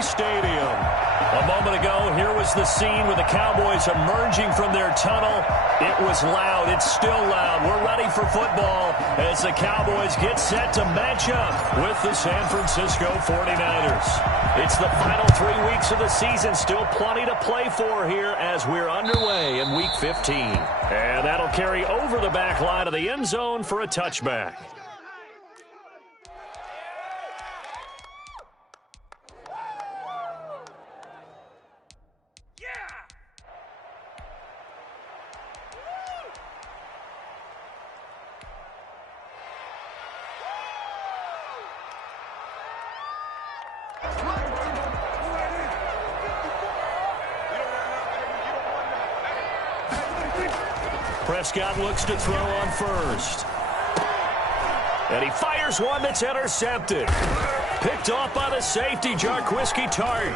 Stadium. A moment ago, here was the scene with the Cowboys emerging from their tunnel. It was loud. It's still loud. We're ready for football as the Cowboys get set to match up with the San Francisco 49ers. It's the final 3 weeks of the season. Still plenty to play for here as we're underway in Week 15. And that'll carry over the back line of the end zone for a touchback. Prescott looks to throw on first. And he fires one that's intercepted. Picked off by the safety, Jarquiski Tart.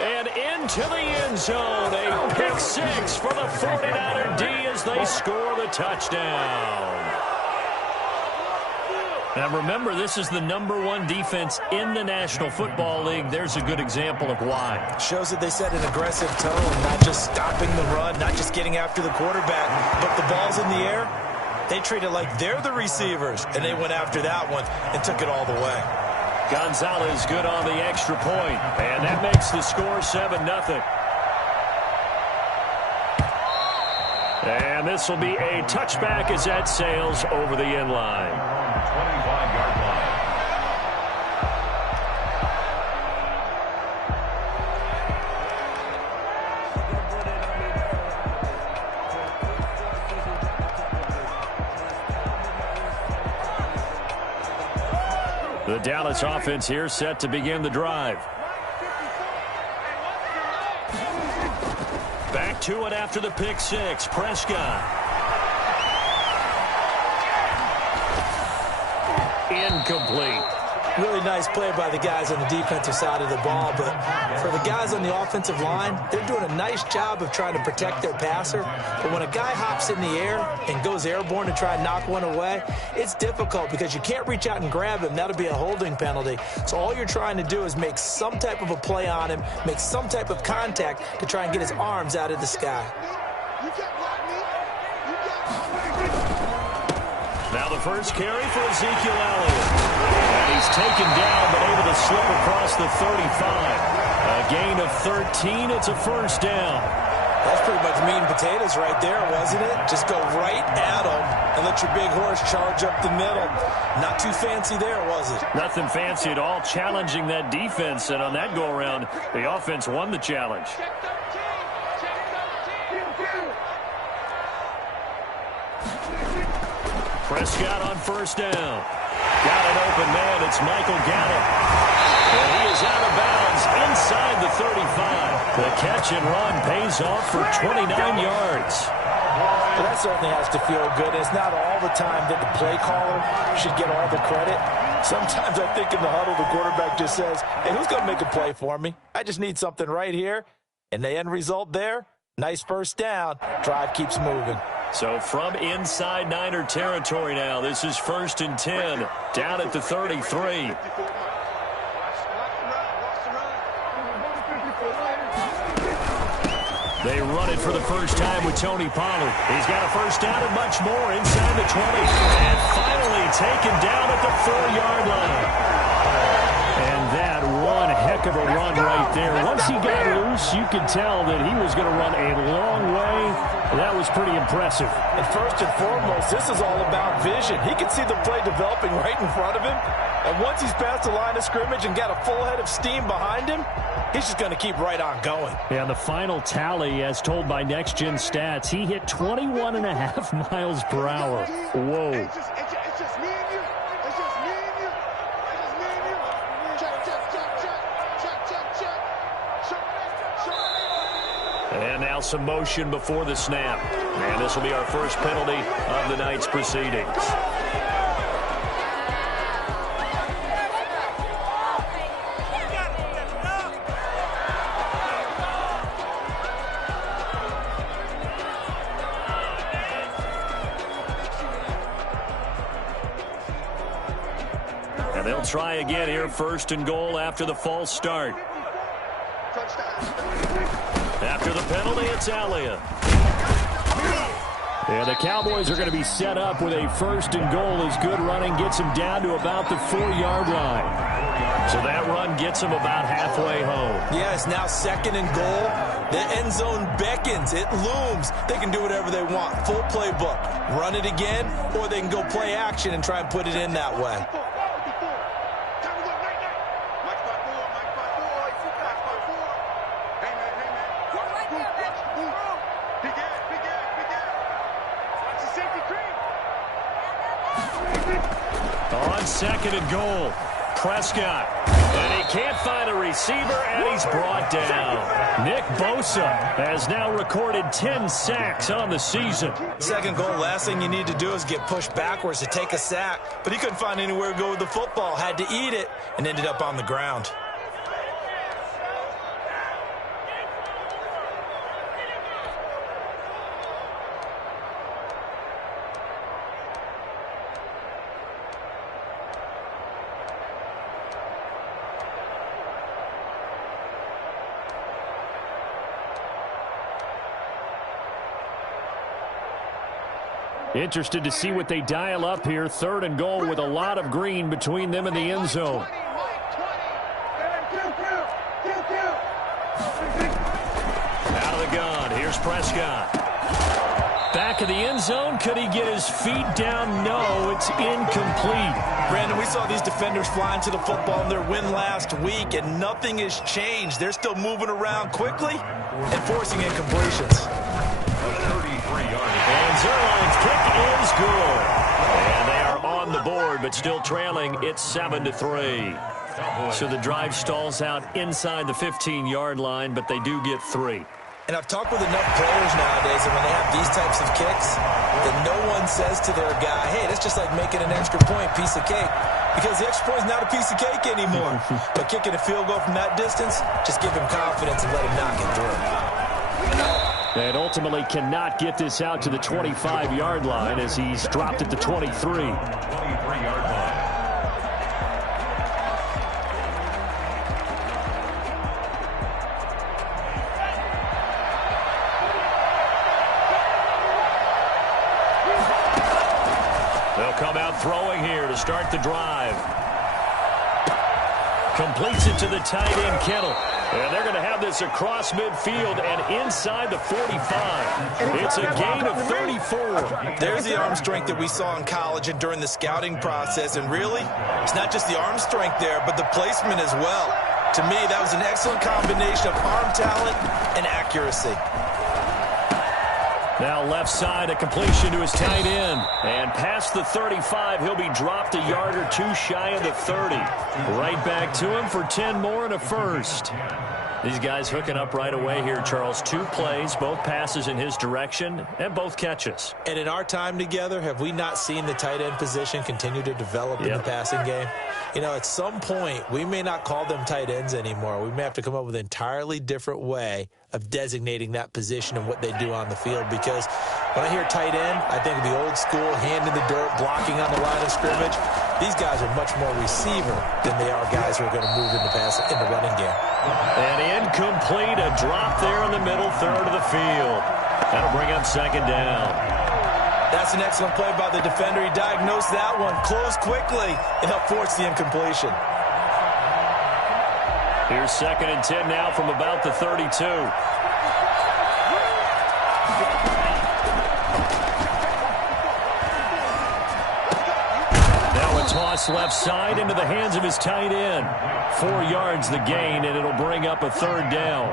And into the end zone. A pick six for the 49er D as they score the touchdown. Now remember, this is the #1 defense in the National Football League. There's a good example of why. Shows that they set an aggressive tone, not just stopping the run, not just getting after the quarterback, but the ball's in the air. They treat it like they're the receivers, and they went after that one and took it all the way. Gonzalez good on the extra point, and that makes the score 7-0. And this will be a touchback as that sails over the end line. 25-yard line. The Dallas offense here set to begin the drive. Back to it after the pick six. Prescott. Incomplete. Really nice play by the guys on the defensive side of the ball, but for the guys on the offensive line, they're doing a nice job of trying to protect their passer. But when a guy hops in the air and goes airborne to try and knock one away, it's difficult because you can't reach out and grab him. That'll be a holding penalty. So all you're trying to do is make some type of a play on him, make some type of contact to try and get his arms out of the sky. Now the first carry for Ezekiel Elliott. And he's taken down but able to slip across the 35. A gain of 13. It's a first down. That's pretty much meat and potatoes right there, wasn't it? Just go right at him and let your big horse charge up the middle. Not too fancy there, was it? Nothing fancy at all, challenging that defense. And on that go-around, the offense won the challenge. Prescott on first down. Got an open man. It's Michael Gallup. And he is out of bounds inside the 35. The catch and run pays off for 29 yards. Well, that certainly has to feel good. It's not all the time that the play caller should get all the credit. Sometimes I think in the huddle, the quarterback just says, hey, who's going to make a play for me? I just need something right here. And the end result there, nice first down. Drive keeps moving. So from inside Niner territory now, this is 1st and 10, down at the 33. They run it for the first time with Tony Pollard. He's got a first down and much more inside the 20. And finally taken down at the 4-yard line. And that one heck of a run right there. Once he got loose, you could tell that he was going to run a long way. That was pretty impressive. And first and foremost, this is all about vision. He can see the play developing right in front of him. And once he's past the line of scrimmage and got a full head of steam behind him, he's just going to keep right on going. Yeah, the final tally, as told by Next Gen Stats, he hit 21.5 miles per hour. Whoa. It's just me and you. It's just me and you. It's just me and you. Check, check, check, check. Check, check, check. And now some motion before the snap. And this will be our first penalty of the night's proceedings. And they'll try again here, 1st and goal after the false start. After the penalty, it's Elliott. And the Cowboys are going to be set up with a first and goal as good running gets them down to about the 4-yard line. So that run gets them about halfway home. Yeah, it's now second and goal. The end zone beckons. It looms. They can do whatever they want. Full playbook. Run it again, or they can go play action and try and put it in that way. On second and goal, Prescott. And he can't find a receiver, and he's brought down. Nick Bosa has now recorded 10 sacks on the season. Second goal, last thing you need to do is get pushed backwards to take a sack. But he couldn't find anywhere to go with the football, had to eat it, and ended up on the ground. Interested to see what they dial up here. Third and goal with a lot of green between them and the end zone. Out of the gun. Here's Prescott. Back of the end zone. Could he get his feet down? No, it's incomplete. Brandon, we saw these defenders flying to the football in their win last week, and nothing has changed. They're still moving around quickly and forcing incompletions. And Zerline's kick is good. And they are on the board, but still trailing. It's 7-3. So the drive stalls out inside the 15-yard line, but they do get 3. And I've talked with enough players nowadays that when they have these types of kicks, that no one says to their guy, hey, that's just like making an extra point, piece of cake. Because the extra point is not a piece of cake anymore. But kicking a field goal from that distance, just give him confidence and let him knock it through. And ultimately cannot get this out to the 25-yard line as he's dropped at the 23. 23-yard line. They'll come out throwing here to start the drive. Completes it to the tight end, Kittle. And they're going to have this across midfield and inside the 45. It's a gain of 34. There's the arm strength that we saw in college and during the scouting process. And really, it's not just the arm strength there, but the placement as well. To me, that was an excellent combination of arm talent and accuracy. Now left side, a completion to his tight end. And past the 35, he'll be dropped a yard or two shy of the 30. Right back to him for 10 more and a first. These guys hooking up right away here, Charles. 2 plays, both passes in his direction, and both catches. And in our time together, have we not seen the tight end position continue to develop in the passing game? You know, at some point, we may not call them tight ends anymore. We may have to come up with an entirely different way of designating that position and what they do on the field. Because when I hear tight end, I think of the old school, hand in the dirt, blocking on the line of scrimmage. These guys are much more receiver than they are guys who are going to move in the running game. And incomplete, a drop there in the middle third of the field. That'll bring up second down. That's an excellent play by the defender. He diagnosed that one, closed quickly, and helped force the incompletion. Here's second and 10 now from about the 32. Now a toss left side into the hands of his tight end. 4 yards the gain, and it'll bring up a third down.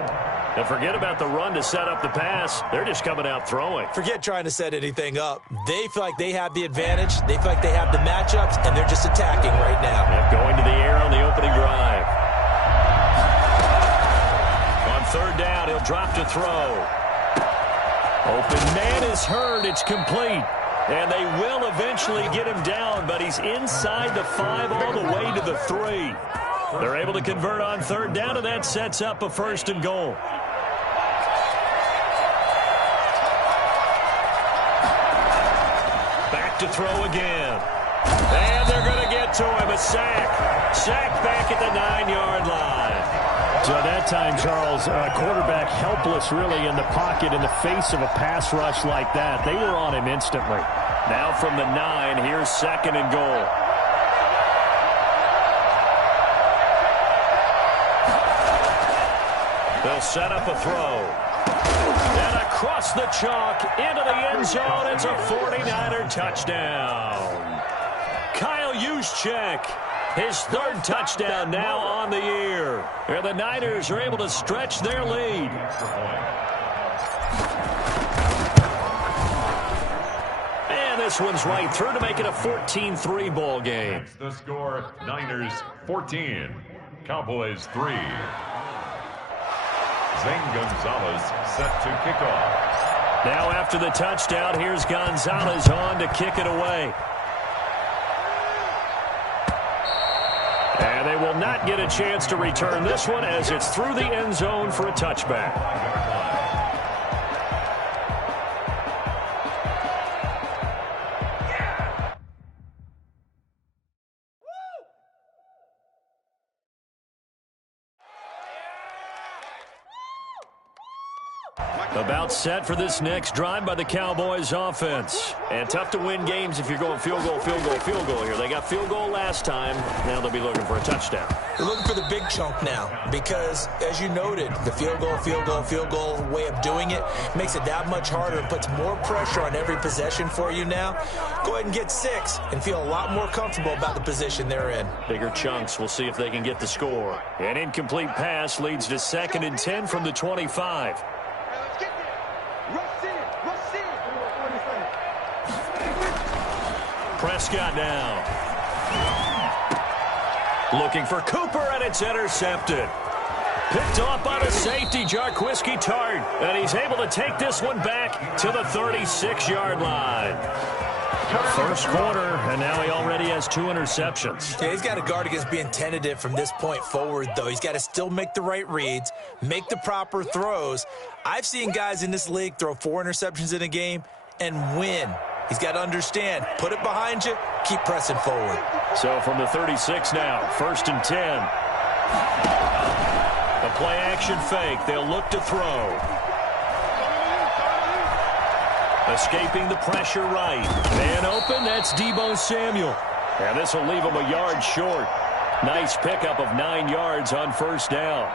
And forget about the run to set up the pass. They're just coming out throwing. Forget trying to set anything up. They feel like they have the advantage. They feel like they have the matchups, and they're just attacking right now. Yep, going to the air on the opening drive. On third down, he'll drop to throw. Open man is heard. It's complete. And they will eventually get him down, but he's inside the 5 all the way to the 3. They're able to convert on third down, and that sets up a first and goal. Back to throw again. And they're going to get to him. A sack. Sack back at the 9-yard line. So that time, Charles, quarterback helpless really in the pocket in the face of a pass rush like that. They were on him instantly. Now from the 9, here's 2nd and goal. They'll set up a throw. And across the chalk into the end zone. It's a 49er touchdown. Kyle Juszczyk, his 3rd touchdown now on the year. And the Niners are able to stretch their lead. And this one's right through to make it a 14-3 ball game. The score, Niners 14, Cowboys 3. Zane Gonzalez set to kick off. Now after the touchdown, here's Gonzalez on to kick it away. And they will not get a chance to return this one as it's through the end zone for a touchback. About set for this next drive by the Cowboys offense. And tough to win games if you're going field goal, field goal, field goal here. They got field goal last time. Now they'll be looking for a touchdown. They're looking for the big chunk now because, as you noted, the field goal way of doing it makes it that much harder and puts more pressure on every possession for you now. Go ahead and get 6 and feel a lot more comfortable about the position they're in. Bigger chunks. We'll see if they can get the score. An incomplete pass leads to 2nd and 10 from the 25. Prescott now. Looking for Cooper, and it's intercepted. Picked off by the safety, Jarquiski Tart. And he's able to take this one back to the 36-yard line. First quarter, and now he already has 2 interceptions. Yeah, he's got to guard against being tentative from this point forward, though. He's got to still make the right reads, make the proper throws. I've seen guys in this league throw 4 interceptions in a game and win. He's got to understand, put it behind you, keep pressing forward. So from the 36 now, 1st and 10. A play-action fake. They'll look to throw. Escaping the pressure right. And open, that's Deebo Samuel. And this will leave him a yard short. Nice pickup of 9 yards on 1st down.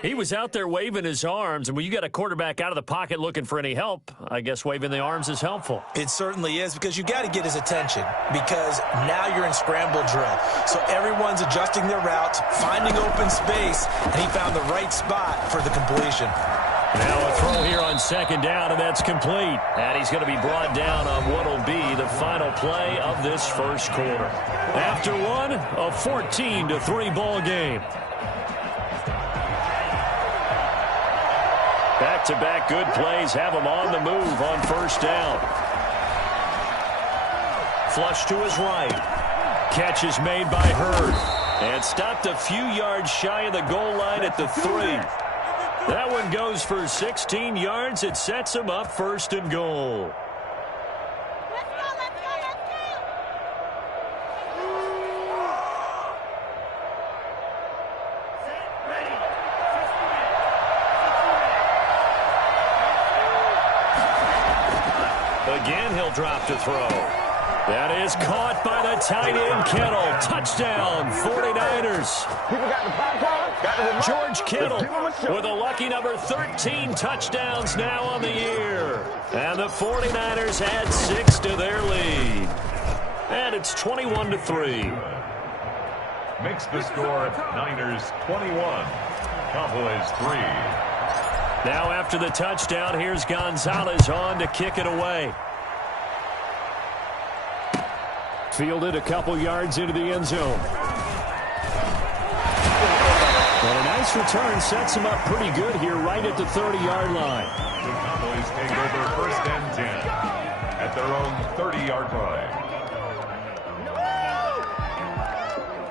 He was out there waving his arms, and when you got a quarterback out of the pocket looking for any help, I guess waving the arms is helpful. It certainly is, because you got to get his attention, because now you're in scramble drill. So everyone's adjusting their routes, finding open space, and he found the right spot for the completion. Now a throw here on 2nd down, and that's complete. And he's going to be brought down on what will be the final play of this first quarter. After one, a 14-3 ball game. Back-to-back good plays have him on the move on 1st down. Flush to his right. Catch is made by Hurd. And stopped a few yards shy of the goal line at the 3. That one goes for 16 yards. It sets him up 1st and goal. Again, he'll drop to throw. That is caught by the tight end, Kittle. Touchdown, 49ers. George Kittle with a lucky number 13 touchdowns now on the year. And the 49ers add 6 to their lead. And it's 21-3. Makes the score Niners 21, Cowboys 3. Now after the touchdown, here's Gonzalez on to kick it away. Fielded a couple yards into the end zone. And a nice return sets him up pretty good here right at the 30-yard line. The Cowboys take over 1st and 10 at their own 30-yard line.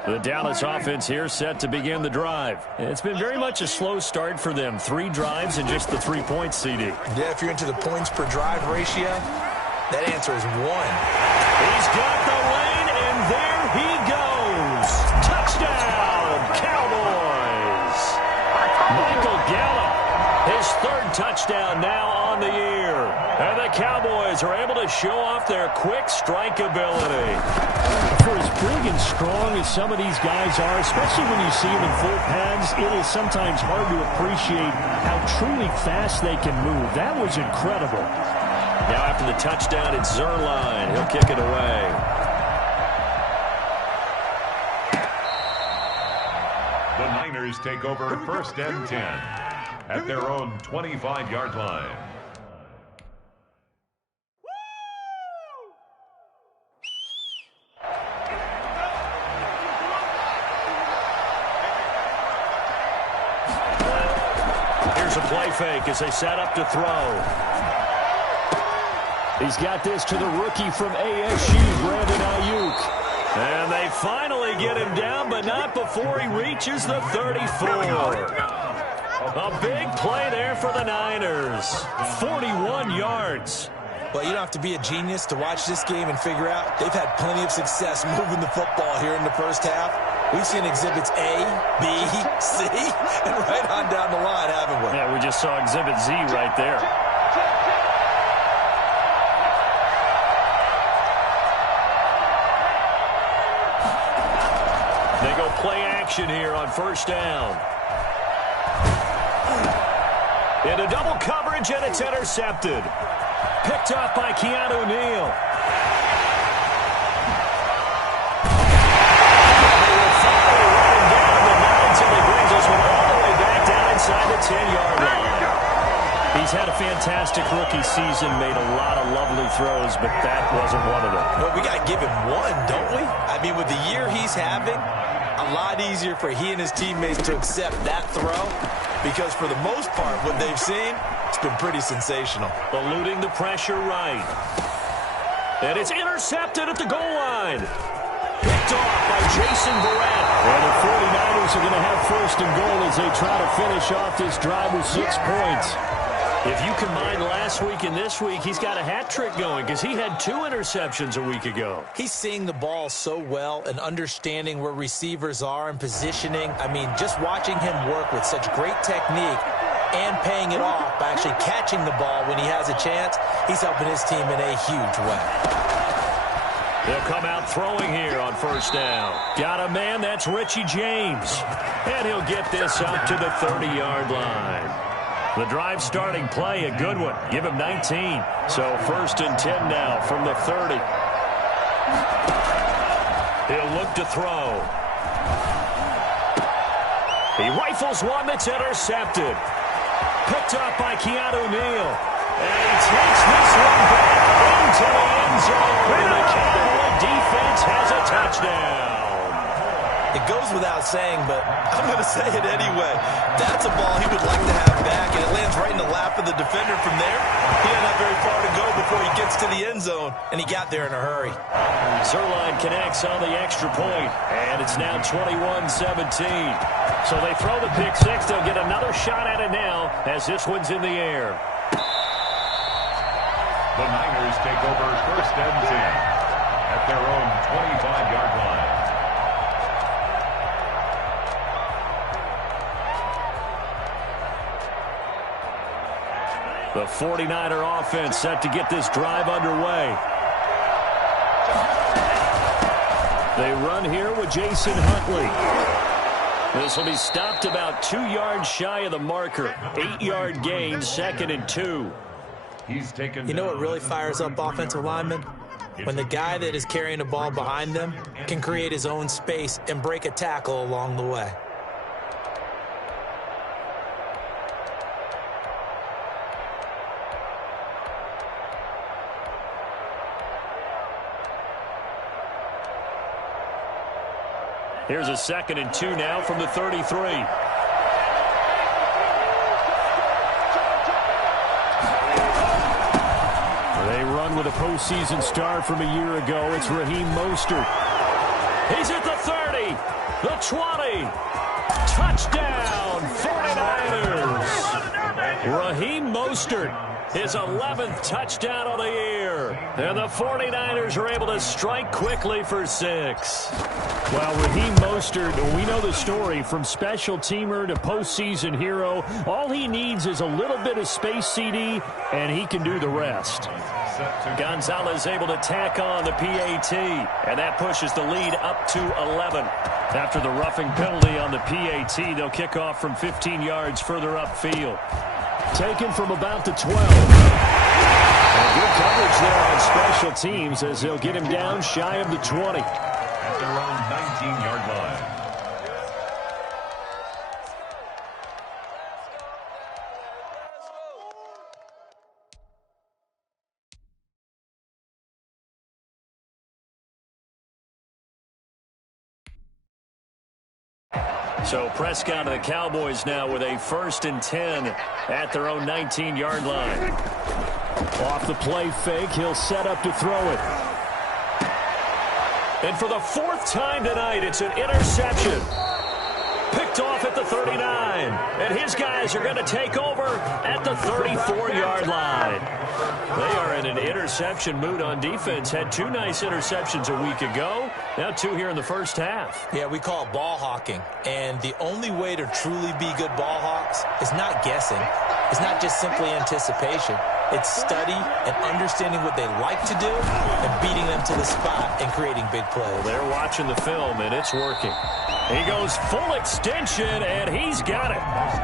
The Dallas offense here set to begin the drive. It's been very much a slow start for them. 3 drives and just the 3 points, CD. Yeah, if you're into the points per drive ratio, that answer is 1. He's got the lane, and there he goes. Touchdown, Cowboys. His third touchdown now on the year. And the Cowboys are able to show off their quick strike ability. For as big and strong as some of these guys are, especially when you see them in full pads, it is sometimes hard to appreciate how truly fast they can move. That was incredible. Now after the touchdown, it's Zerline. He'll kick it away. The Niners take over 1st and 10 at their own 25-yard line. Here's a play fake as they set up to throw. He's got this to the rookie from ASU, Brandon Ayuk. And they finally get him down, but not before he reaches the 34. A big play there for the Niners. 41 yards. Well, you don't have to be a genius to watch this game and figure out they've had plenty of success moving the football here in the first half. We've seen exhibits A, B, C, and right on down the line, haven't we? Yeah, we just saw exhibit Z right there. They go play action here on 1st down. Into double coverage, and it's intercepted. Picked up by Keanu Neal. They will finally run him down the mound until he brings us one all the way back down inside the 10-yard line. He's had a fantastic rookie season, made a lot of lovely throws, but that wasn't one of them. Well, we got to give him one, don't we? I mean, with the year he's having, a lot easier for he and his teammates to accept that throw, because for the most part, what they've seen, it's been pretty sensational. Eluding the pressure right. And it's intercepted at the goal line. Picked off by Jason Verrett. And the 49ers are going to have 1st and goal as they try to finish off this drive with 6 points. If you combine last week and this week, he's got a hat trick going because he had 2 interceptions a week ago. He's seeing the ball so well and understanding where receivers are and positioning. I mean, just watching him work with such great technique and paying it off by actually catching the ball when he has a chance, he's helping his team in a huge way. They'll come out throwing here on 1st down. Got a man, that's Richie James. And he'll get this up to the 30-yard line. The drive starting play, a good one. Give him 19. So 1st and 10 now from the 30. He'll look to throw. He rifles one that's intercepted. Picked up by Keanu Neal. And he takes this one back into the end zone. And the Cowboy defense has a touchdown. It goes without saying, but I'm going to say it anyway. That's a ball he would like to have back, and it lands right in the lap of the defender from there. He didn't have very far to go before he gets to the end zone, and he got there in a hurry. Zerline connects on the extra point, and it's now 21-17. So they throw the pick six. They'll get another shot at it now as this one's in the air. The Niners take over 1st and 10 at their own 25-yard line. The 49er offense set to get this drive underway. They run here with Jason Huntley. This will be stopped about 2 yards shy of the marker. 8-yard gain, 2nd and 2. He's taken. You know what really fires up offensive linemen? When the guy that is carrying the ball behind them can create his own space and break a tackle along the way. Here's a 2nd and 2 now from the 33. They run with a postseason star from a year ago. It's Raheem Mostert. He's at the 30, the 20. Touchdown, 49ers. Raheem Mostert his 11th touchdown of the year. And the 49ers are able to strike quickly for 6. Well, Raheem Mostert, we know the story, from special teamer to postseason hero. All he needs is a little bit of space, CD, and he can do the rest. Gonzalez able to tack on the PAT, and that pushes the lead up to 11. After the roughing penalty on the PAT, they'll kick off from 15 yards further upfield. Taken from about the 12. And good coverage there on special teams as they'll get him down shy of the 20. At their own 19-yard line. So Prescott and the Cowboys now with a 1st and 10 at their own 19-yard line. Off the play fake, he'll set up to throw it. And for the 4th time tonight, it's an interception. Picked off at the 39. And his guys are going to take over at the 34-yard line. They are in an interception mood on defense. Had 2 nice interceptions a week ago. Now 2 here in the first half. Yeah, we call it ball hawking. And the only way to truly be good ball hawks is not guessing. It's not just simply anticipation. It's study and understanding what they like to do and beating them to the spot and creating big plays. Well, they're watching the film, and it's working. He goes full extension, and he's got it.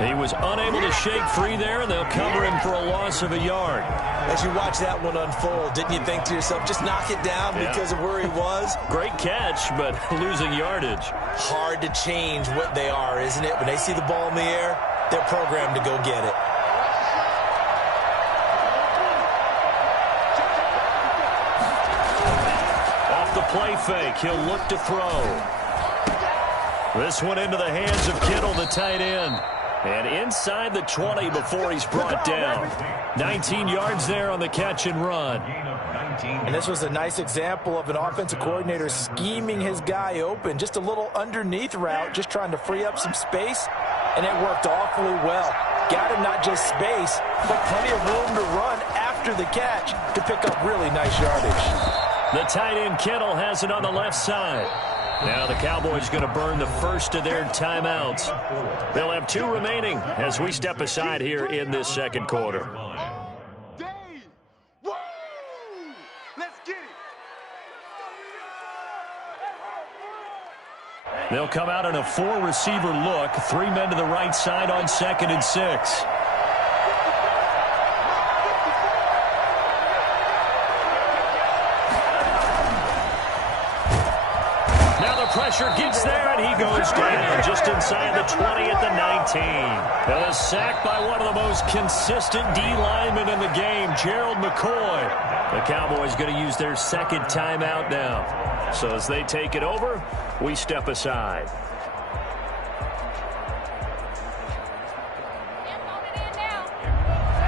He was unable to shake free there, and they'll cover him for a loss of a yard. As you watch that one unfold, didn't you think to yourself, just knock it down because of where he was? Great catch, but losing yardage. Hard to change what they are, isn't it? When they see the ball in the air, they're programmed to go get it. Off the play fake, he'll look to throw. This one into the hands of Kittle, the tight end. And inside the 20 before he's brought down. 19 yards there on the catch and run. And this was a nice example of an offensive coordinator scheming his guy open. Just a little underneath route, just trying to free up some space. And it worked awfully well. Got him not just space, but plenty of room to run after the catch to pick up really nice yardage. The tight end Kittle has it on the left side. Now the Cowboys going to burn the first of their timeouts. They'll have 2 remaining as we step aside here in this second quarter. Dave! Woo! Let's get it! They'll come out in a 4-receiver look. 3 men to the right side on 2nd and 6. Pressure gets there, and he goes down just inside the 20 at the 19. And a sack by one of the most consistent D linemen in the game, Gerald McCoy. The Cowboys going to use their 2nd timeout now. So as they take it over, we step aside.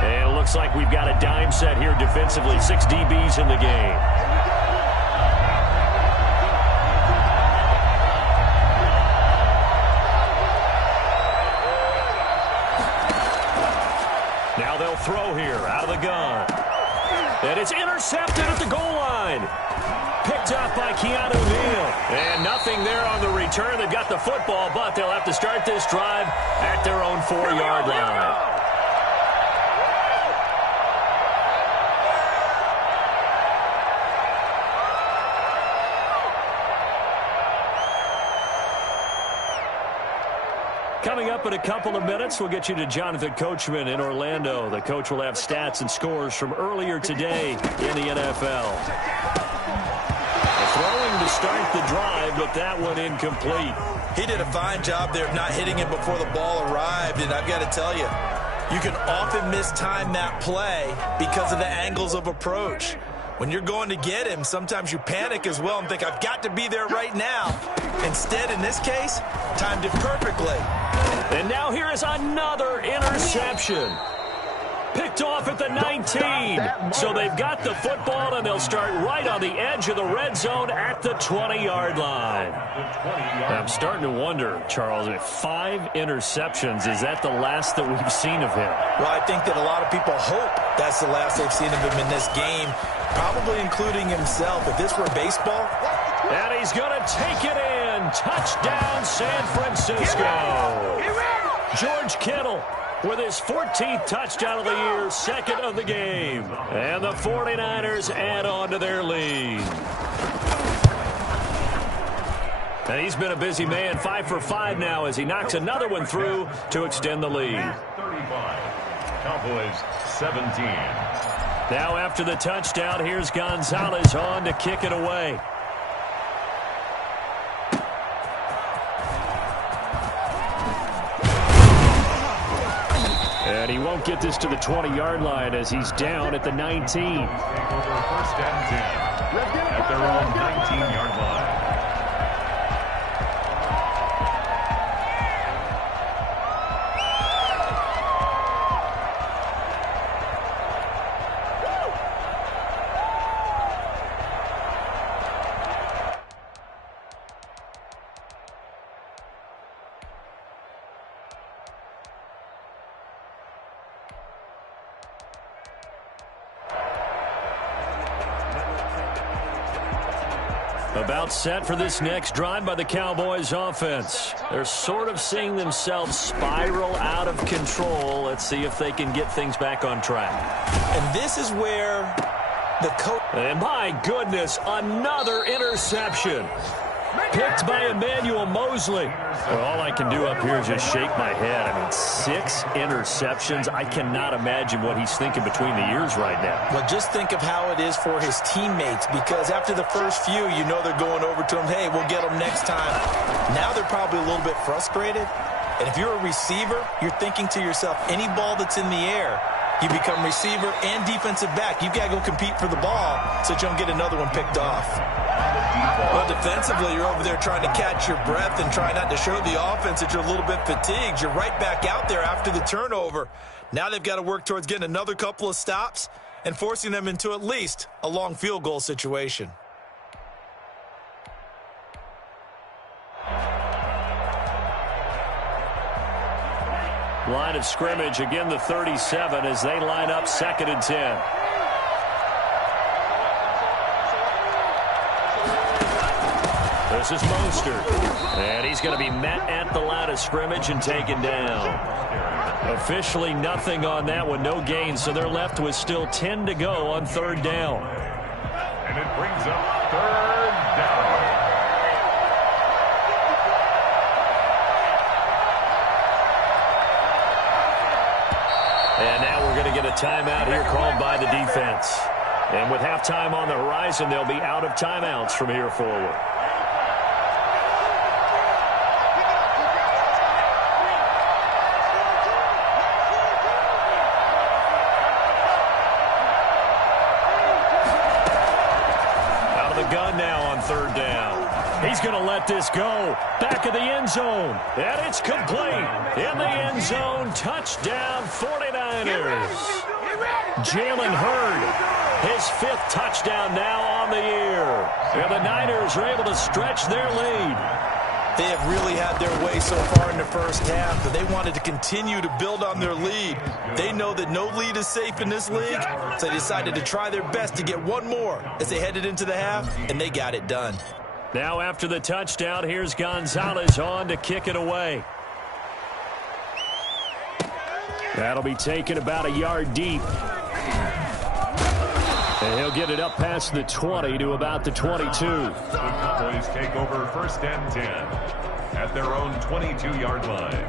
And it looks like we've got a dime set here defensively. 6 DBs in the game. Now they'll throw here out of the gun. And it's intercepted at the goal line. Picked up by Keanu Neal. And nothing there on the return. They've got the football, but they'll have to start this drive at their own 4-yard line. Coming up in a couple of minutes, we'll get you to Jonathan Coachman in Orlando. The coach will have stats and scores from earlier today in the NFL. Throwing to start the drive, but that one incomplete. He did a fine job there of not hitting him before the ball arrived, and I've got to tell you, you can often mistime that play because of the angles of approach. When you're going to get him, sometimes you panic as well and think, I've got to be there right now. Instead, in this case, timed it perfectly. And now here is another interception. Picked off at the 19. So they've got the football, and they'll start right on the edge of the red zone at the 20-yard line. I'm starting to wonder, Charles, if 5 interceptions, is that the last that we've seen of him? Well, I think that a lot of people hope That's the last they've seen of him in this game, probably including himself. If this were baseball. And he's going to take it in. Touchdown, San Francisco. George Kittle with his 14th touchdown of the year, second of the game. And the 49ers add on to their lead. And he's been a busy man, 5 for 5 now as he knocks another one through to extend the lead. 35. Cowboys 17. Now after the touchdown, here's Gonzalez on to kick it away. And he won't get this to the 20-yard line as he's down at the 19. Take over first and 10 at their own 19-yard line. About set for this next drive by the Cowboys offense. They're sort of seeing themselves spiral out of control. Let's see if they can get things back on track. And this is where the coach... And my goodness, another interception. Picked by Emmanuel Mosley. Well, all I can do up here is just shake my head. I mean, 6 interceptions. I cannot imagine what he's thinking between the ears right now. Well, just think of how it is for his teammates, because after the first few, you know they're going over to him, hey, we'll get them next time. Now they're probably a little bit frustrated. And if you're a receiver, you're thinking to yourself, any ball that's in the air, you become receiver and defensive back. You've got to go compete for the ball so that you don't get another one picked off. Well, defensively, you're over there trying to catch your breath and try not to show the offense that you're a little bit fatigued. You're right back out there after the turnover. Now they've got to work towards getting another couple of stops and forcing them into at least a long field goal situation. Line of scrimmage, again the 37 as they line up 2nd and 10. This is Mostert. And he's going to be met at the line of scrimmage and taken down. Officially nothing on that one, no gain, so they're left with still 10 to go on 3rd down. And it brings up 3rd down. And now we're going to get a timeout here called by the defense. And with halftime on the horizon, they'll be out of timeouts from here forward. Out of the gun now on 3rd down. He's going to let this go. Back of the end zone. And it's complete. In the end zone. Touchdown 49ers. Jalen Hurd. His 5th touchdown now on the year. And the Niners are able to stretch their lead. They have really had their way so far in the first half, but they wanted to continue to build on their lead. They know that no lead is safe in this league, so they decided to try their best to get one more as they headed into the half, and they got it done. Now after the touchdown, here's Gonzalez on to kick it away. That'll be taken about a yard deep. And he'll get it up past the 20 to about the 22. The Cowboys take over 1st and 10 at their own 22-yard line.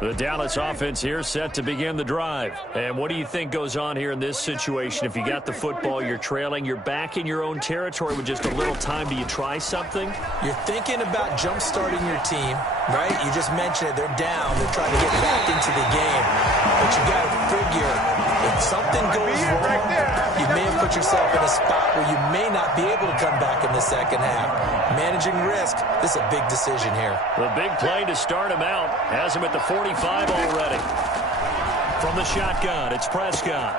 The Dallas offense here set to begin the drive. And what do you think goes on here in this situation? If you got the football, you're trailing, you're back in your own territory with just a little time. Do you try something? You're thinking about jump-starting your team, right? You just mentioned it. They're down. They're trying to get back into the game. But you got to figure, if something goes wrong, you may have put yourself in a spot where you may not be able to come back in the second half. Managing risk, this is a big decision here. The big play to start him out has him at the 45 already. From the shotgun, it's Prescott.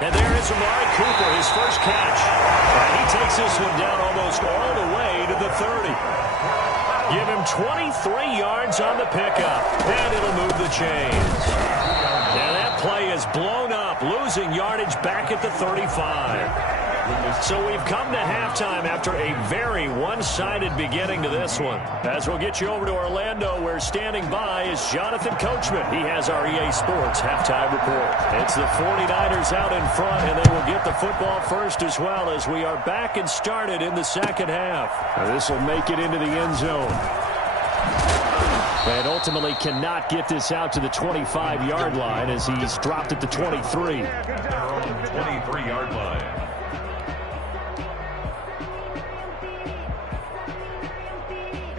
And there is Amari Cooper, his first catch. And he takes this one down almost all the way to the 30. Give him 23 yards on the pickup, and it'll move the chains. And that play is blown up, losing yardage back at the 35. So we've come to halftime after a very one-sided beginning to this one. As we'll get you over to Orlando, where standing by is Jonathan Coachman. He has our EA Sports halftime report. It's the 49ers out in front, and they will get the football first as well as we are back and started in the second half. This will make it into the end zone. And ultimately cannot get this out to the 25-yard line as he's dropped at the 23. 23-yard line.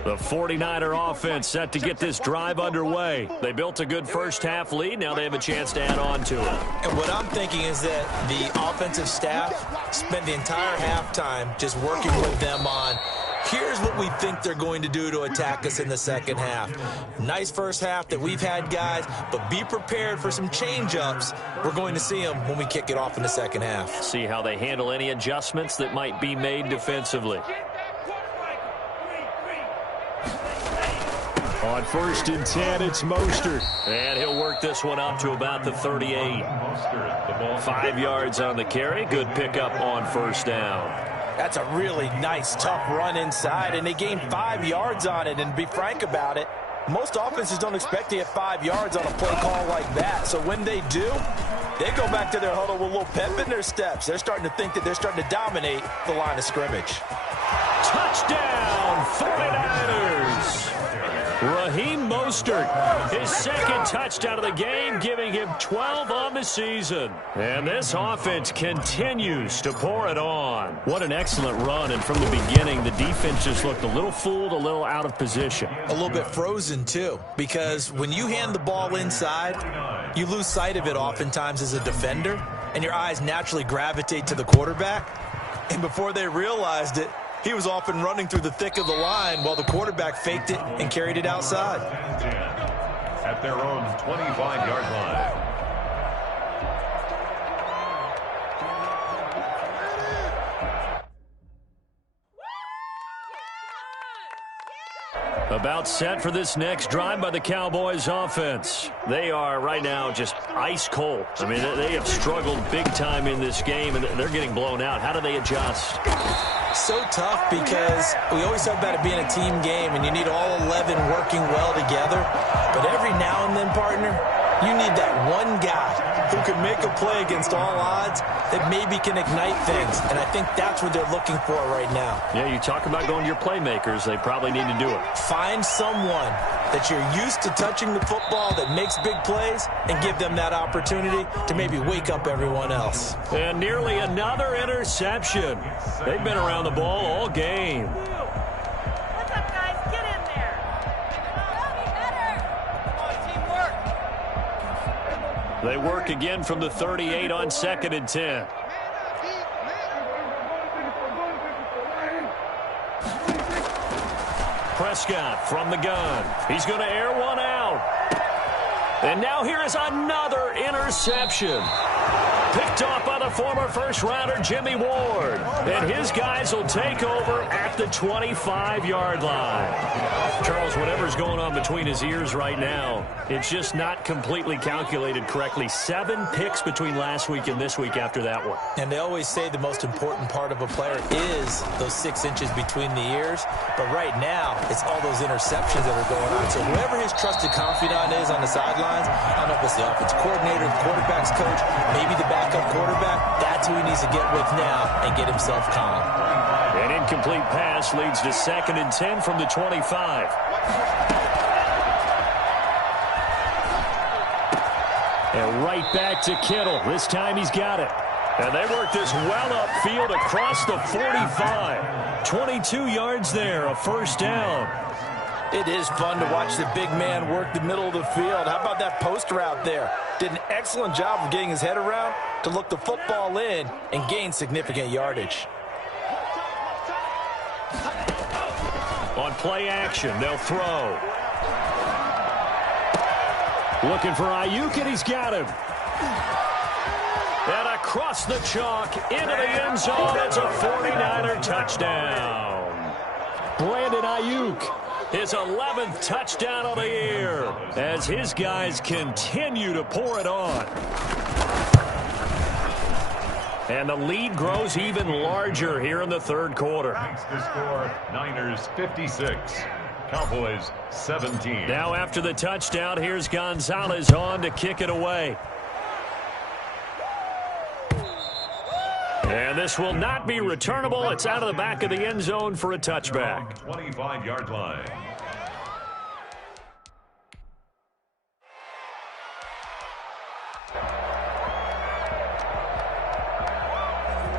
The 49er offense set to get this drive underway. They built a good first-half lead. Now they have a chance to add on to it. And what I'm thinking is that the offensive staff spent the entire halftime just working with them on, here's what we think they're going to do to attack us in the second half. Nice first half that we've had, guys, but be prepared for some change-ups. We're going to see them when we kick it off in the second half. See how they handle any adjustments that might be made defensively. On 1st and 10, it's Mostert. And he'll work this one up to about the 38. 5 yards on the carry. Good pickup on first down. That's a really nice, tough run inside, and they gained 5 yards on it. And to be frank about it, most offenses don't expect to get 5 yards on a play call like that. So when they do, they go back to their huddle with a little pep in their steps. They're starting to think that they're starting to dominate the line of scrimmage. Touchdown, 49ers! Raheem Mostert, his second touchdown of the game, giving him 12 on the season. And this offense continues to pour it on. What an excellent run, and from the beginning, the defense just looked a little fooled, a little out of position. A little bit frozen, too, because when you hand the ball inside, you lose sight of it oftentimes as a defender, and your eyes naturally gravitate to the quarterback. And before they realized it, he was off and running through the thick of the line while the quarterback faked it and carried it outside. At their own 25-yard line. About set for this next drive by the Cowboys offense. They are right now just ice cold. I mean, they have struggled big time in this game, and they're getting blown out. How do they adjust? So tough because we always talk about it being a team game, and you need all 11 working well together. But every now and then, partner, you need that one guy who can make a play against all odds that maybe can ignite things. And I think that's what they're looking for right now. Yeah, you talk about going to your playmakers. They probably need to do it. Find someone that you're used to touching the football that makes big plays and give them that opportunity to maybe wake up everyone else. And nearly another interception. They've been around the ball all game. What's up, guys? Get in there. Be better. Come on, teamwork. They work again from the 38 on 2nd and 10. Prescott from the gun. He's going to air one out. And now here is another interception. Picked off by the former first-rounder Jimmy Ward. And his guys will take over at the 25-yard line. Charles, whatever's going on between his ears right now, it's just not completely calculated correctly. 7 picks between last week and this week after that one. And they always say the most important part of a player is those 6 inches between the ears. But right now, it's all those interceptions that are going on. So whoever his trusted confidant is on the sidelines, I don't know if it's the offensive coordinator, the quarterback's coach, maybe the backup quarterback, that's who he needs to get with now and get himself calm. An incomplete pass leads to 2nd and 10 from the 25. And right back to Kittle. This time he's got it. And they work this well upfield across the 45. 22 yards there, a first down. It is fun to watch the big man work the middle of the field. How about that post route there? Did an excellent job of getting his head around to look the football in and gain significant yardage. On play action, they'll throw. Looking for Ayuk, and he's got him. And across the chalk, into the end zone, it's a 49er touchdown. Brandon Ayuk. His 11th touchdown of the year as his guys continue to pour it on. And the lead grows even larger here in the third quarter. Makes the score Niners 56, Cowboys 17. Now after the touchdown, here's Gonzalez on to kick it away. And this will not be returnable. It's out of the back of the end zone for a touchback. 25-yard line.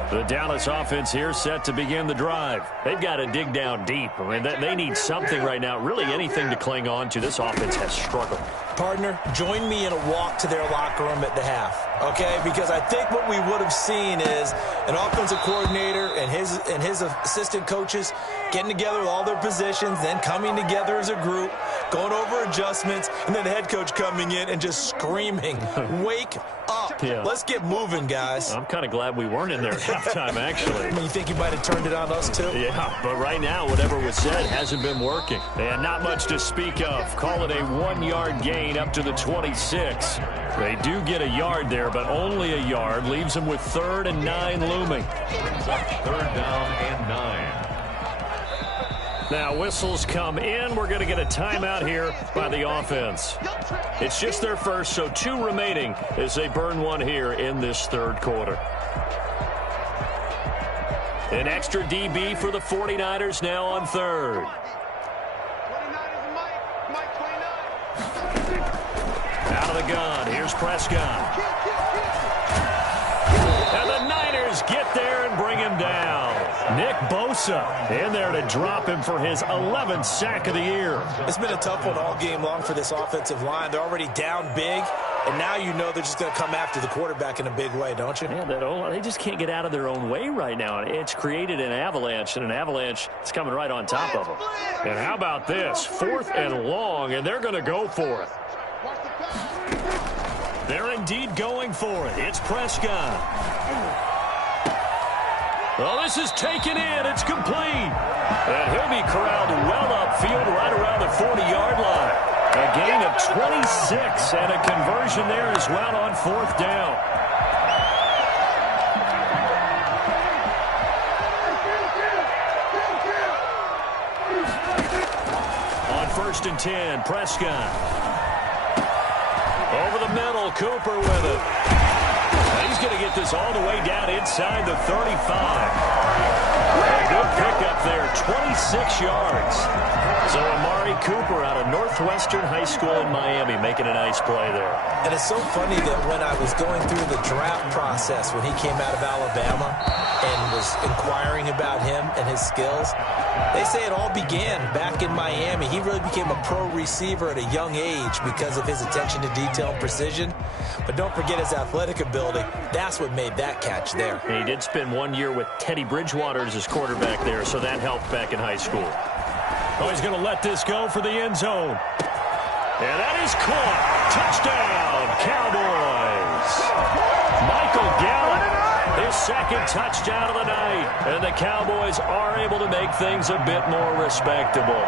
The Dallas offense here set to begin the drive. They've got to dig down deep. I mean, they need something right now, really anything to cling on to. This offense has struggled. Partner, join me in a walk to their locker room at the half, okay? Because I think what we would have seen is an offensive coordinator and his assistant coaches getting together with all their positions, then coming together as a group, going over adjustments, and then the head coach coming in and just screaming, wake up. Yeah. Let's get moving, guys. I'm kind of glad we weren't in there at halftime, actually. I mean, you think you might have turned it on us, too? Yeah, but right now, whatever was said hasn't been working. And not much to speak of. Call it a 1-yard gain up to the 26. They do get a yard there, but only a yard. Leaves them with 3rd and 9 looming. Brings up 3rd down and 9. Now whistles come in. We're going to get a timeout here by the offense. It's just their first, so 2 remaining as they burn one here in this third quarter. An extra DB for the 49ers now on 3rd. 29 is Mike 29. Out of the gun. Here's Prescott. And the Niners get there and bring him down. Nick Bosa in there to drop him for his 11th sack of the year. It's been a tough one all game long for this offensive line. They're already down big, and now you know they're just going to come after the quarterback in a big way, don't you? Yeah, they just can't get out of their own way right now. It's created an avalanche, and an avalanche is coming right on top of them. And how about this? 4th and long, and they're going to go for it. They're indeed going for it. It's Prescott. Well, this is taken in. It's complete. And he'll be corralled well upfield right around the 40-yard line. A gain of 26 and a conversion there as well on 4th down. On 1st and 10, Prescott. Over the middle, Cooper with it. He's going to get this all the way down inside the 35. A good pickup there, 26 yards. So Amari Cooper out of Northwestern High School in Miami making a nice play there. And it's so funny that when I was going through the draft process when he came out of Alabama and was inquiring about him and his skills, they say it all began back in Miami. He really became a pro receiver at a young age because of his attention to detail and precision. But don't forget his athletic ability. That's what made that catch there. And he did spend 1 year with Teddy Bridgewater as his quarterback there, so that helped back in high school. Oh, he's going to let this go for the end zone. And that is caught. Touchdown, Cowboys. Michael Gallup, his 2nd touchdown of the night. And the Cowboys are able to make things a bit more respectable.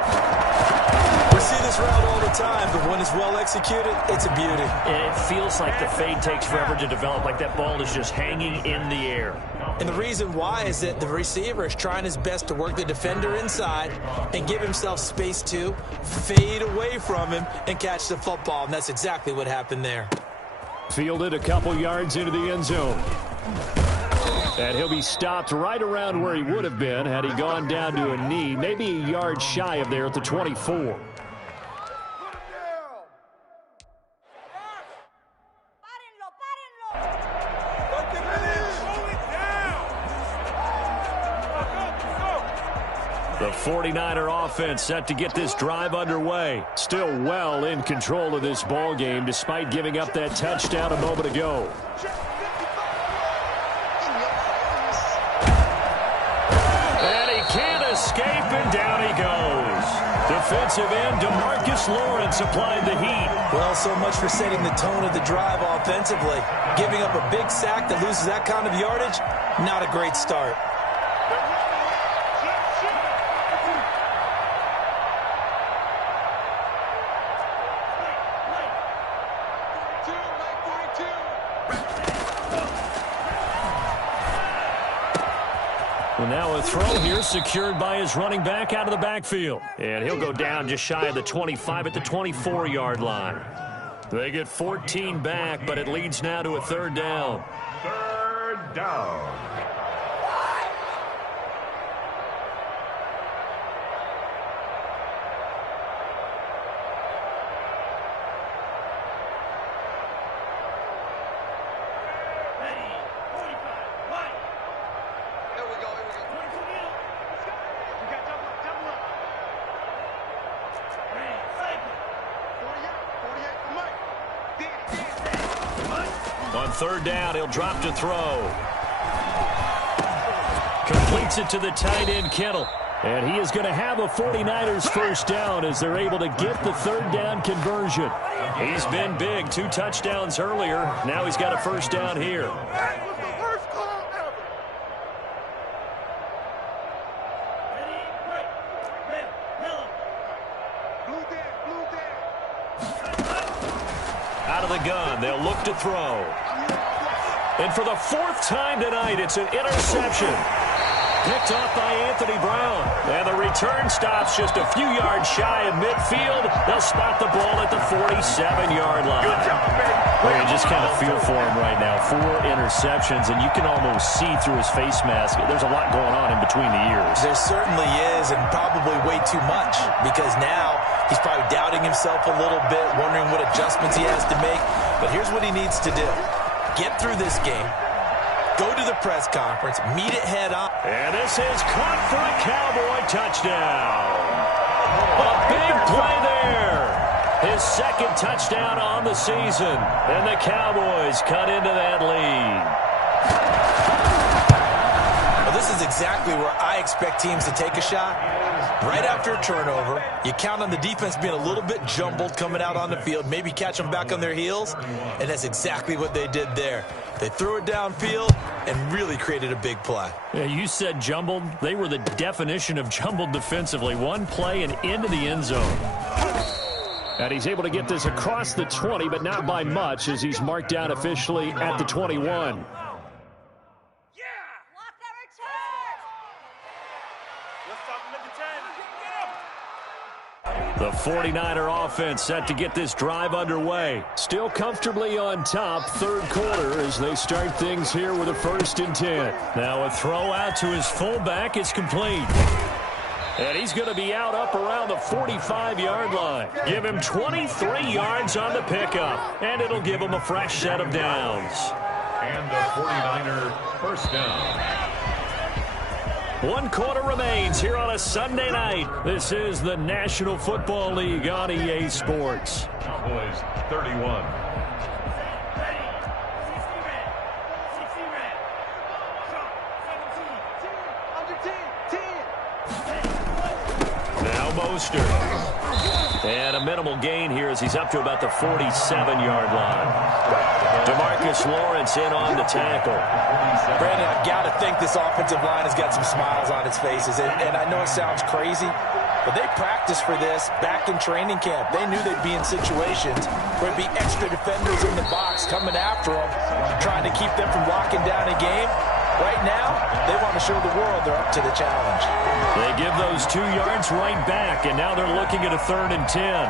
We see this route all the time, but when it's well executed, it's a beauty. And it feels like the fade takes forever to develop, like that ball is just hanging in the air. And the reason why is that the receiver is trying his best to work the defender inside and give himself space to fade away from him and catch the football, and that's exactly what happened there. Fielded a couple yards into the end zone. And he'll be stopped right around where he would have been had he gone down to a knee, maybe a yard shy of there at the 24. The 49er offense set to get this drive underway. Still well in control of this ball game despite giving up that touchdown a moment ago. And he can't escape, and down he goes. Defensive end DeMarcus Lawrence applied the heat. Well, so much for setting the tone of the drive offensively. Giving up a big sack that loses that kind of yardage, not a great start. And now a throw here secured by his running back out of the backfield. And he'll go down just shy of the 25 at the 24-yard line. They get 14 back, but it leads now to a third down. Third down. On third down, he'll drop to throw. Completes it to the tight end, Kittle. And he is going to have a 49ers first down as they're able to get the third down conversion. He's been big, 2 touchdowns earlier. Now he's got a first down here. Out of the gun, they'll look to throw. And for the 4th time tonight, it's an interception. Picked off by Anthony Brown. And the return stops just a few yards shy of midfield. They'll spot the ball at the 47-yard line. Good job, man. Well, you just kind of feel for him right now. 4 interceptions, and you can almost see through his face mask. There's a lot going on in between the ears. There certainly is, and probably way too much, because now he's probably doubting himself a little bit, wondering what adjustments he has to make. But here's what he needs to do. Get through this game, go to the press conference, meet it head on. And this is caught for a Cowboy touchdown. A big play there. His 2nd touchdown on the season. And the Cowboys cut into that lead. Well, this is exactly where I expect teams to take a shot. Right after a turnover, you count on the defense being a little bit jumbled coming out on the field, maybe catch them back on their heels, and that's exactly what they did there. They threw it downfield and really created a big play. Yeah, you said jumbled. They were the definition of jumbled defensively. One play and into the end zone. And he's able to get this across the 20, but not by much, as he's marked down officially at the 21. The 49er offense set to get this drive underway. Still comfortably on top, 3rd quarter, as they start things here with a 1st and 10. Now a throw out to his fullback is complete. And he's going to be out up around the 45-yard line. Give him 23 yards on the pickup, and it'll give him a fresh set of downs. And the 49er first down. 1 quarter remains here on a Sunday night. This is the National Football League on EA Sports. Cowboys 31. Now Mostert. And a minimal gain here as he's up to about the 47-yard line. DeMarcus Lawrence in on the tackle. Brandon, I've got to think this offensive line has got some smiles on its faces. And I know it sounds crazy, but they practiced for this back in training camp. They knew they'd be in situations where it'd be extra defenders in the box coming after them, trying to keep them from locking down a game. Right now, they want to show the world they're up to the challenge. They give those 2 yards right back, and now they're looking at a 3rd and 10.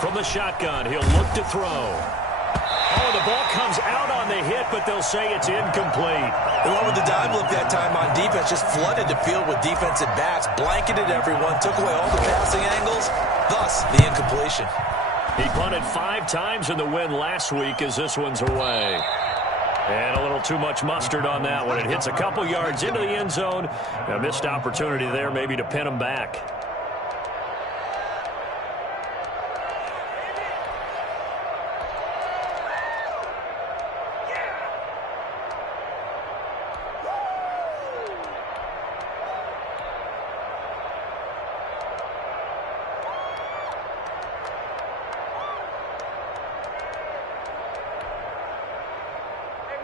From the shotgun, he'll look to throw. Oh, the ball comes out on the hit, but they'll say it's incomplete. The one with the dive look that time on defense just flooded the field with defensive backs, blanketed everyone, took away all the passing angles, thus the incompletion. He punted 5 times in the win last week as this one's away. And a little too much mustard on that one. It hits a couple yards into the end zone. A missed opportunity there maybe to pin him back.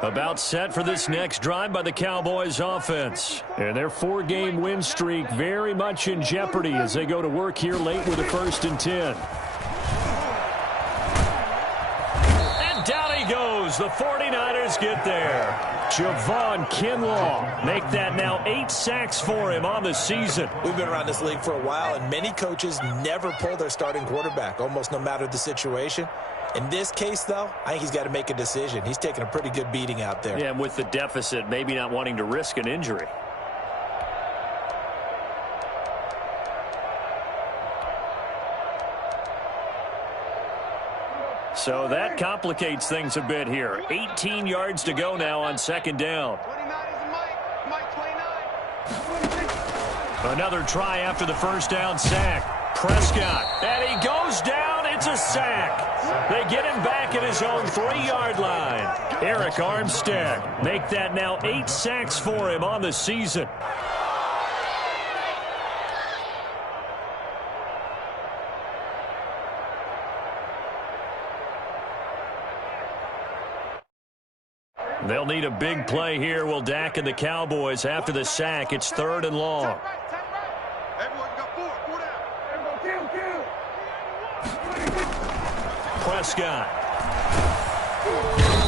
About set for this next drive by the Cowboys offense. And their 4-game win streak very much in jeopardy as they go to work here late with a 1st and 10. And down he goes. The 49ers get there. Javon Kinlaw make that now 8 sacks for him on the season. We've been around this league for a while, and many coaches never pull their starting quarterback, almost no matter the situation. In this case, though, I think he's got to make a decision. He's taking a pretty good beating out there. Yeah, and with the deficit, maybe not wanting to risk an injury. So that complicates things a bit here. 18 yards to go now on 2nd down. 29 is Mike 29. Another try after the 1st down sack. Prescott, and he goes down. It's a sack. They get him back at his own 3-yard line. Eric Armstead make that now 8 sacks for him on the season. They'll need a big play here. Will Dak and the Cowboys after the sack. It's 3rd and long. Everyone got 4. 4 down. Prescott.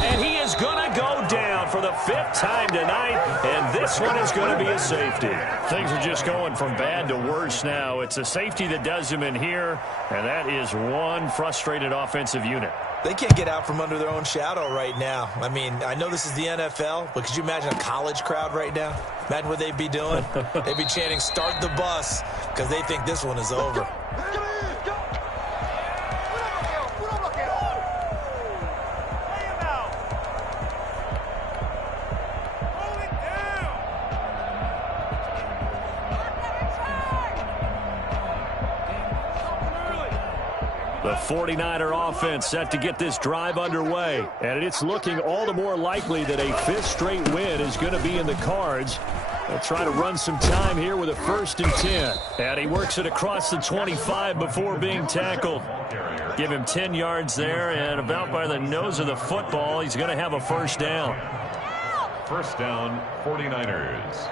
And he is going to go down for the 5th time tonight, and this one is going to be a safety. Things are just going from bad to worse now. It's a safety that does him in here, and that is one frustrated offensive unit. They can't get out from under their own shadow right now. I mean, I know this is the NFL, but could you imagine a college crowd right now? Imagine what they'd be doing. They'd be chanting, "Start the bus," because they think this one is over. Let's get in. Go. Lay him out. Hold it down. The 49er offense set to get this drive underway. And it's looking all the more likely that a 5th straight win is going to be in the cards. They'll try to run some time here with a 1st and 10. And he works it across the 25 before being tackled. Give him 10 yards there, and about by the nose of the football, he's going to have a 1st down. 1st down, 49ers.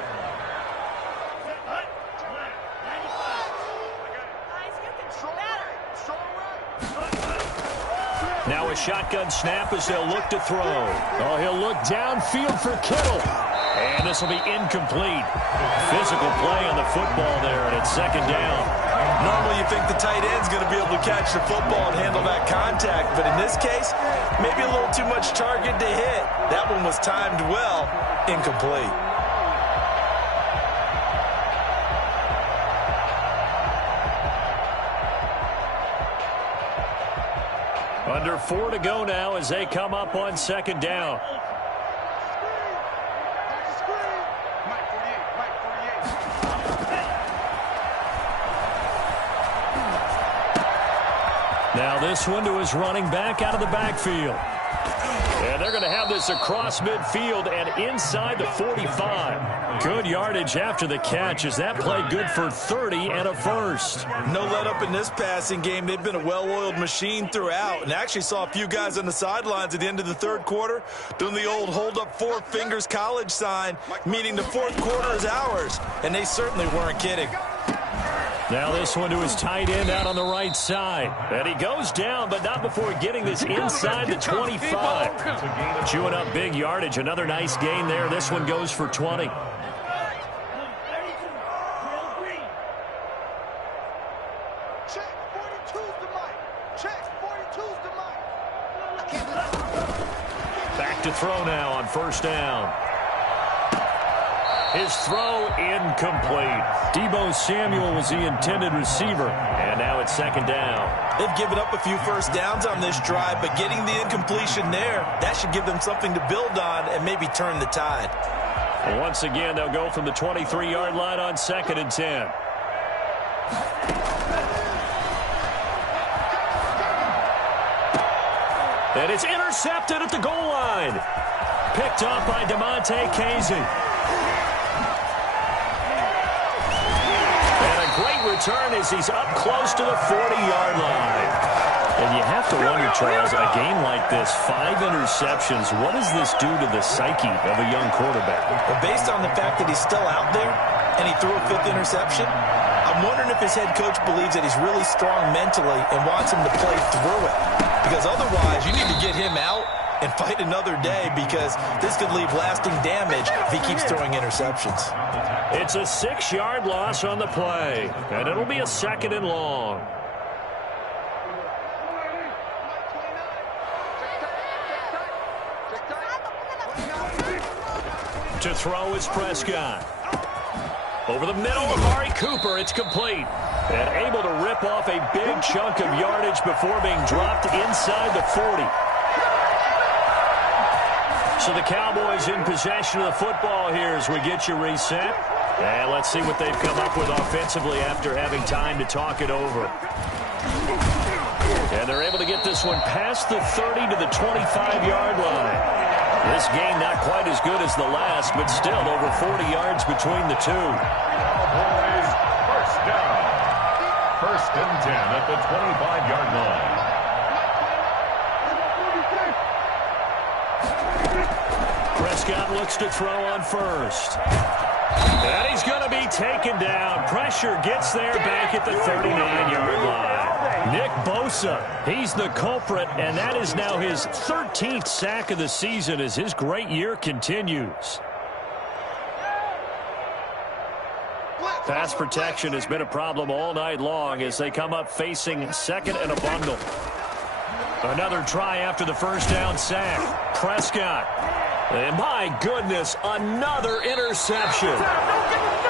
Now a shotgun snap as they'll look to throw. Oh, he'll look downfield for Kittle. And this will be incomplete. Physical play on the football there, and it's 2nd down. Normally you think the tight end's going to be able to catch the football and handle that contact, but in this case, maybe a little too much target to hit. That one was timed well, incomplete. Under 4 to go now as they come up on 2nd down. Mike 48. Now this one to his running back out of the backfield. And they're going to have this across midfield and inside the 45. Good yardage after the catch as that play good for 30 and a 1st. No let up in this passing game. They've been a well-oiled machine throughout, and actually saw a few guys on the sidelines at the end of the 3rd quarter doing the old hold up 4 fingers college sign, meaning the 4th quarter is ours, and they certainly weren't kidding. Now this one to his tight end out on the right side. And he goes down, but not before getting this inside the 25. Chewing up big yardage. Another nice gain there. This one goes for 20. Check 42's to Mike. Check 42's to Mike. Back to throw now on 1st down. His throw incomplete. Deebo Samuel was the intended receiver. And now it's 2nd down. They've given up a few 1st downs on this drive, but getting the incompletion there, that should give them something to build on and maybe turn the tide. And once again, they'll go from the 23-yard line on 2nd and 10. And it's intercepted at the goal line. Picked up by DeMonte Casey. And a great return as he's up close to the 40-yard line. And you have to wonder, Charles, a game like this, 5 interceptions, what does this do to the psyche of a young quarterback? Well, based on the fact that he's still out there and he threw a 5th interception, I'm wondering if his head coach believes that he's really strong mentally and wants him to play through it. Because otherwise, you need to get him out and fight another day, because this could leave lasting damage if he keeps throwing interceptions. It's a 6-yard loss on the play, and it'll be a 2nd and long. To throw is Prescott. Over the middle, Amari Cooper, it's complete. And able to rip off a big chunk of yardage before being dropped inside the 40. So the Cowboys in possession of the football here as we get you reset. And let's see what they've come up with offensively after having time to talk it over. And they're able to get this one past the 30 to the 25-yard line. This game not quite as good as the last, but still over 40 yards between the two. Cowboys first down. 1st and 10 at the 25-yard line. Prescott looks to throw on first. And he's going to be taken down. Pressure gets there back at the 39-yard line. Nick Bosa, he's the culprit, and that is now his 13th sack of the season as his great year continues. Pass protection has been a problem all night long as they come up facing 2nd and a bundle. Another try after the first down sack. Prescott. And my goodness, another interception.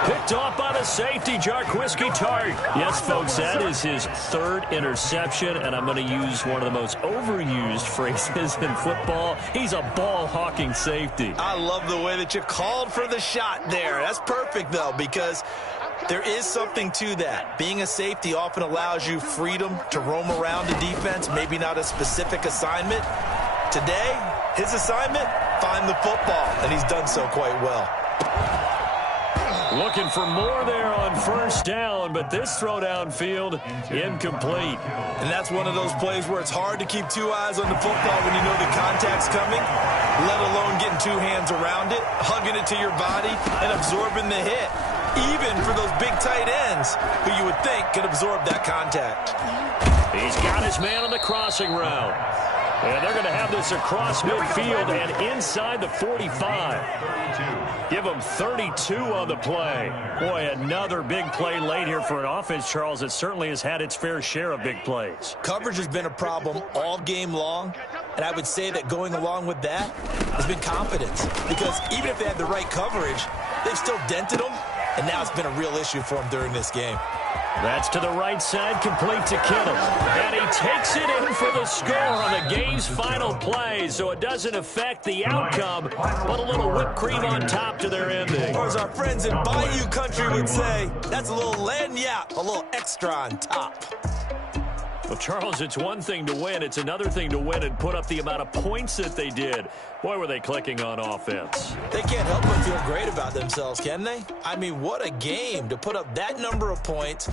Picked off by the safety, Jarquiski Tart. Yes, folks, that is his 3rd interception, and I'm going to use one of the most overused phrases in football. He's a ball-hawking safety. I love the way that you called for the shot there. That's perfect, though, because there is something to that. Being a safety often allows you freedom to roam around the defense, maybe not a specific assignment. Today, his assignment, find the football, and he's done so quite well. Looking for more there on first down, but this throw downfield incomplete. And that's one of those plays where it's hard to keep 2 eyes on the football when you know the contact's coming, let alone getting 2 hands around it, hugging it to your body, and absorbing the hit, even for those big tight ends who you would think could absorb that contact. He's got his man on the crossing route. And they're going to have this across midfield and inside the 45. Give them 32 on the play. Boy, another big play late here for an offense, Charles, that certainly has had its fair share of big plays. Coverage has been a problem all game long, and I would say that going along with that has been confidence. Because even if they had the right coverage, they've still dented them, and now it's been a real issue for them during this game. That's to the right side, complete to Kittle. And he takes it in for the score on the game's final play, so it doesn't affect the outcome, but a little whipped cream on top to their ending. Or as our friends in Bayou Country would say, that's a little lagniappe, a little extra on top. Well, Charles, it's one thing to win. It's another thing to win and put up the amount of points that they did. Boy, were they clicking on offense. They can't help but feel great about themselves, can they? I mean, what a game to put up that number of points.